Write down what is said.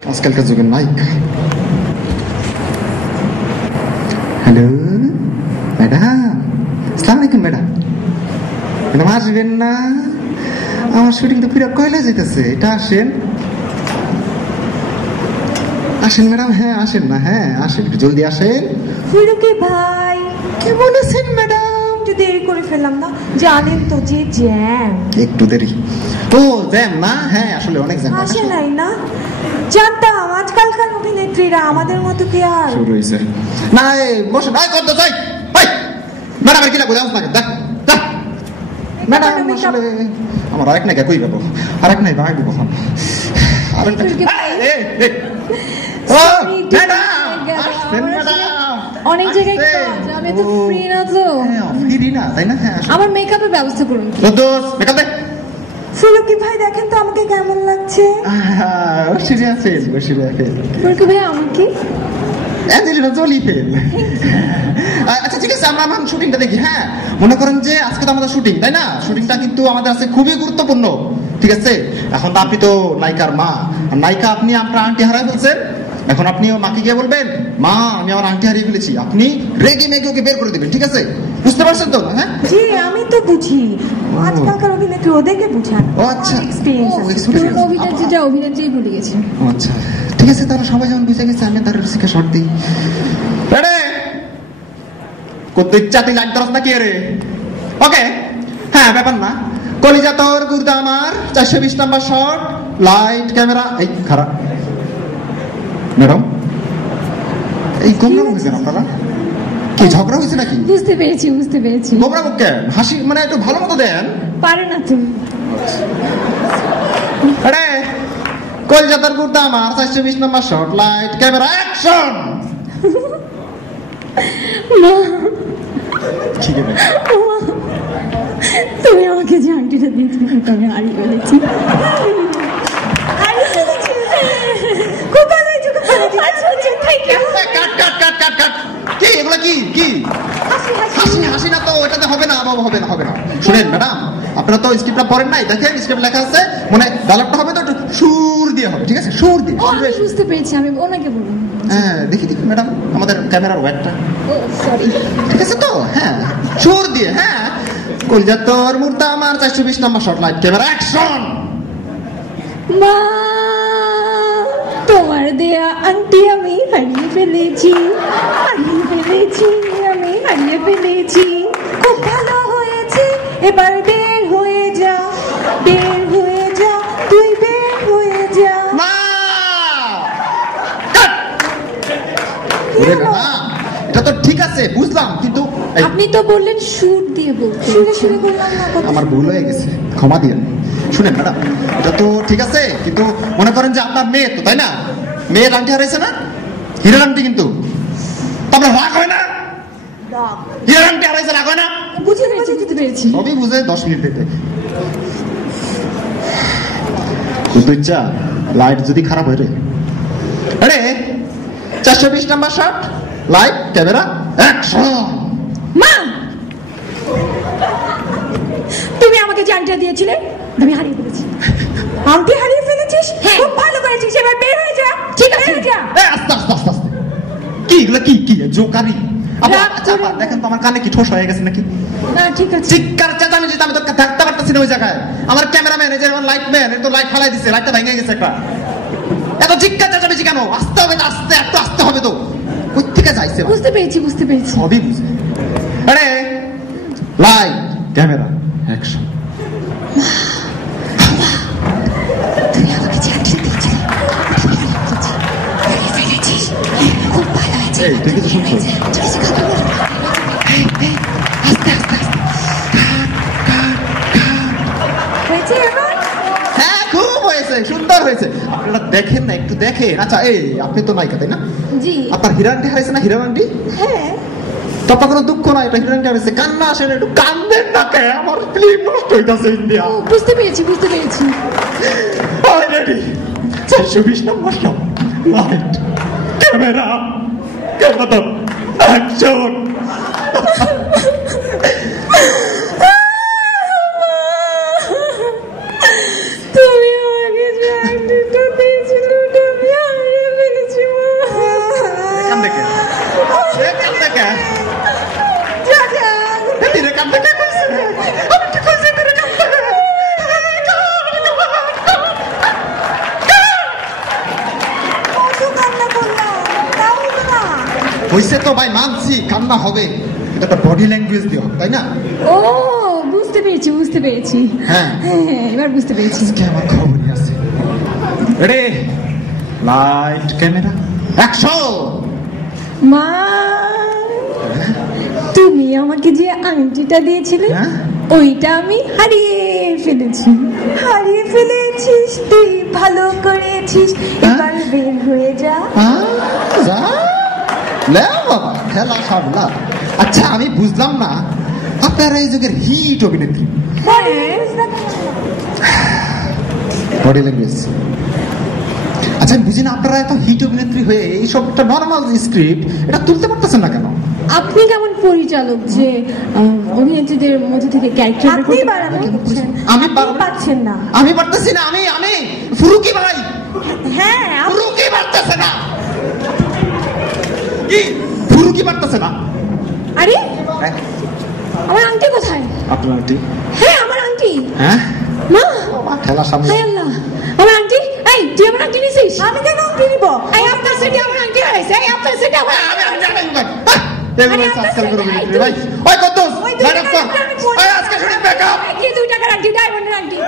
আজকালকার যুগের নায়িকা। হ্যালো ম্যাডাম, আসসালামু আলাইকুম ম্যাডাম। ম্যাডাম আসবেন না? আমার শুটিং তো পুরো কয়লা যেতেছে, এটা আসেন আসেন ম্যাডাম। হ্যাঁ আসেন না, হ্যাঁ আসেন, একটু জলদি আসেন। ফুলুকে ভাই কি বলেছেন ম্যাডাম? একটু দেরি করে ফেললাম না, জানেন তো যে জ্যাম। একটু দেরি। ও জ্যাম না? হ্যাঁ আসলে অনেক জ্যাম। আসে নাই না, জানতাম আজকালকার অভিনেত্রীরা আমাদের মতো কি আর। শুরু হয়েছে না, বসে নাই করতে চাই। ম্যাডাম আর কি লাগবে জানো না? দেখ দেখ ম্যাডাম আসলে আমার আরেক নাই কই যাবো, আরেক নাই ভাই দেবো অনেক জায়গায় আমি তো ফ্রি না, তো ফ্রি না তাই না? হ্যাঁ আমার মেকআপের ব্যবস্থা করুন। মেকআপ দে। ফুলুকি ভাই দেখেন তো আমাকে কেমন লাগছে। ফুলকি ভাই আমার কি আচ্ছা ঠিক আছে, আমরা শুটিংটা দেখি। হ্যাঁ মনে করেন যে আজকে তো আমাদের শুটিং তাই না? শুটিংটা কিন্তু আমাদের আছে খুবই গুরুত্বপূর্ণ, ঠিক আছে? এখন তো আপনি তো নায়িকার মা, নায়িকা আপনি আপনার আন্টি হারাই ফেলছেন। এখন আপনি মাকে গিয়ে বলবেন, মা আমি আমার আন্টি হারিয়ে ফেলেছি। আপনি রেগে মেগে ওকে বের করে দিবেন, ঠিক আছে? বুঝতে পারছেন তো? হ্যাঁ জি আমি তো বুঝি, আজকালকার অভিনেত্রী ওদেরকে বুঝান। ও আচ্ছা, অভিনেত্রী ভুলে গেছি। আচ্ছা ঠিক আছে, তাহলে সবাই যখন বুঝে গেছে আমি তার শিখে শর্ট দিই। কত ইচ্ছাতে লাইট দরস না কি রে? ওকে হ্যাঁ ব্যাপার না। কলিজা তোর গুর্দা আমার 420 নাম্বার শট, লাইট ক্যামেরা। এই খারাপ ম্যাডাম, এই গোমরা হয়েছে না আপনারা? কি ঝগড়া হয়েছে নাকি? বুঝতে পেরেছি বুঝতে পেরেছি। গোমরা মুখ কেন? হাসি মানে একটু ভালো মতো দেন। পারে না তুমি। আরে কলিজা তোর গুর্দা আমার 420 number shot, light camera action. তুমি আমাকে যে আংটিটা দিয়েছিলে আমি হারিয়ে ফেলেছি। হাসি না তো, এটাতে হবে না বাবা, হবে না হবে না। শুনেন ম্যাডাম, আপনারা তো স্ক্রিপ্টটা পড়েন নাই, দেখেন স্ক্রিপ্ট লেখা আছে, মানে ডায়লগটা হবে তো একটু সুর দিয়ে হবে, ঠিক আছে? সুর দিয়ে। বুঝতে পেরেছি, আমি ওনাকে বলবো। হ্যাঁ দেখি দেখি ম্যাডাম আমাদের ক্যামেরার ওয়েটটা, সরি ঠিক আছে তো? হ্যাঁ সুর দিয়ে। হ্যাঁ কলজা তোর মুর্দা আমার 420 number shot, light camera action. মা তোমার দেয়া আন্টি আমি হারিয়ে ফেলেছি, হারিয়ে ফেলেছি, আমি হারিয়ে ফেলেছি। খুব ভালো হয়েছে, এবার বের হয়ে যা, বের হয়ে যা, তুই বের হয়ে যা। মা এটা তো ঠিক আছে বুঝলাম, কিন্তু আপনি তো বললেন সুর দিয়ে বলতে। শুনে শুনে বললাম না কথা। আমার ভুল হয়ে গেছে, ক্ষমা দিয়ে। শুনেন ম্যাডাম, এটা তো ঠিক আছে, কিন্তু মনে করেন যে আপনার মেয়ে তো তাই না? মেয়ের আংটি হারাইছে না, হীরার আংটি, কিন্তু আপনার রাগ হয় না? হীরার আংটি হারাইছে, রাগ হয় না? বুঝতে পেরেছি বুঝতে পেরেছি। সবই বুঝে 10 মিনিট দিতে। কিন্তু ইচ্ছা লাইট যদি খারাপ হয় রে। আরে 420 number shot, light camera action. মা তুমি আমাকে যে আংটিটা দিয়েছিলে আমি হারিয়ে ফেলেছি। আংটি হারিয়ে ফেলেছিস? হ্যাঁ। খুব ভালো করেছিস, এবার বের হয়ে যা। ঠিক আছে। বের হয়ে যা। আস্তে আস্তে আস্তে আস্তে। কি এগুলো? কি কি জোকারি? আচ্ছা দেখেন তো আমার কানে কি ঠোস হয়ে গেছে নাকি? না ঠিক আছে। চিৎকার চেঁচামেচি আমি তো থাকতে পারতেছি না ওই জায়গায়। আমার ক্যামেরাম্যান, এই যে লাইট ম্যান, এ তো লাইট ফালাই দিচ্ছে, লাইটটা ভেঙে গেছে একটা। এত চিৎকার চেঁচামেচি কেন? আসতে হবে, আস্তে একটু আসতে হবে তো। ওই থেকে যাইছে, বুঝতে পেরেছি বুঝতে পেরেছি। সবই বুঝে। আরে লাইট ক্যামেরা অ্যাকশন। তুমি আমাকে যে আংটিটা দিয়েছিলে হারিয়ে ফেলেছিস, খুব ভালো হয়েছে। এই তুই কিছু শুনছো? আস্তে আস্তে আস্তে। হয়েছে এবার? হ্যাঁ খুব হয়েছে, সুন্দর হয়েছে। আপনারা দেখেন না, একটু দেখেন। আচ্ছা এই আপনি তো নায়িকা তাই না? জি। আপনার হীরান্টি হারাইছে না? হীরান্টি? হ্যাঁ। তো আপনার কোনো দুঃখ নাই, এটা হীরান্টি হারাইছে, কান্না আসেন, একটু কান্দেন না কে? আমার ফিল্ম নষ্ট হইতাছে ইন্ডিয়া। ও বুঝতে পেরেছি বুঝতে পেরেছি। অলরেডি 420 নম্বর shot, light camera camera action. তুমি আমাকে যে আংটিটা দিয়েছিলে ওটা আমি হইছে তো ভাই, মানছি কান্না হবে, এটা একটা বডি ল্যাঙ্গুয়েজ দিয়ে হবে, তাই না? ও বুঝতে পেরেছি, বুঝতে পেরেছি। হ্যাঁ। হ্যাঁ, এবার বুঝতে পেরেছি। আজকে আমার খবরই আছে। Ready, light, camera, action. মা, তুমি আমাকে যে আংটিটা দিয়েছিলে, হ্যাঁ? ওইটা আমি হারিয়ে ফেলেছি। হারিয়ে ফেলেছিস তুই, ভালো করেছিস, এবার বের হয়ে যা। যা, লেও বাবা, খেলা সামলা। আচ্ছা, আমি বুঝলাম না, আপনারা এই যুগের হিট অভিনেত্রী, বডি ল্যাঙ্গুয়েজ। আচ্ছা, আমি বুঝি না, আপনারা এত হিট অভিনেত্রী হয়ে এইসব একটা নর্মাল স্ক্রিপ্ট এটা তুলতে পারতেছেন না কেন? আপনি কেমন পরিচালক যে অভিনেত্রীদের মধ্যে থেকে ক্যারেক্টার আপনি বাড়ানো করছেন, আমি পাচ্ছেন না। আমি পারতেছি না, আমি ফুরুকি ভাই, হ্যাঁ, ফুরুকি পারতেছে না, কি ফুরুকি পারতেছে না। আরে আমার আংটি কোথায়? আপনার আন্টি? হ্যাঁ, আমার আংটি। হ্যাঁ, মা, খেলা সামনে। হায় আল্লাহ, আমার আংটি। এই, তুই আমার আংটি নিছিস? আমি কেন আংটি নিব? এই, আপনার সেটে আমার আংটি হয়েছে। এই, আপনার সেটে আমার আমি আংটি হয়েছে। এগুলো আজকাল করে অভিনেত্রী ভাই। ওই কদ্দুস, ওই লাইট অফ কর। ওই আজকে শুটিং ব্যাকআপ। কি 2 টাকার আংটি, ডায়মন্ডের আংটি।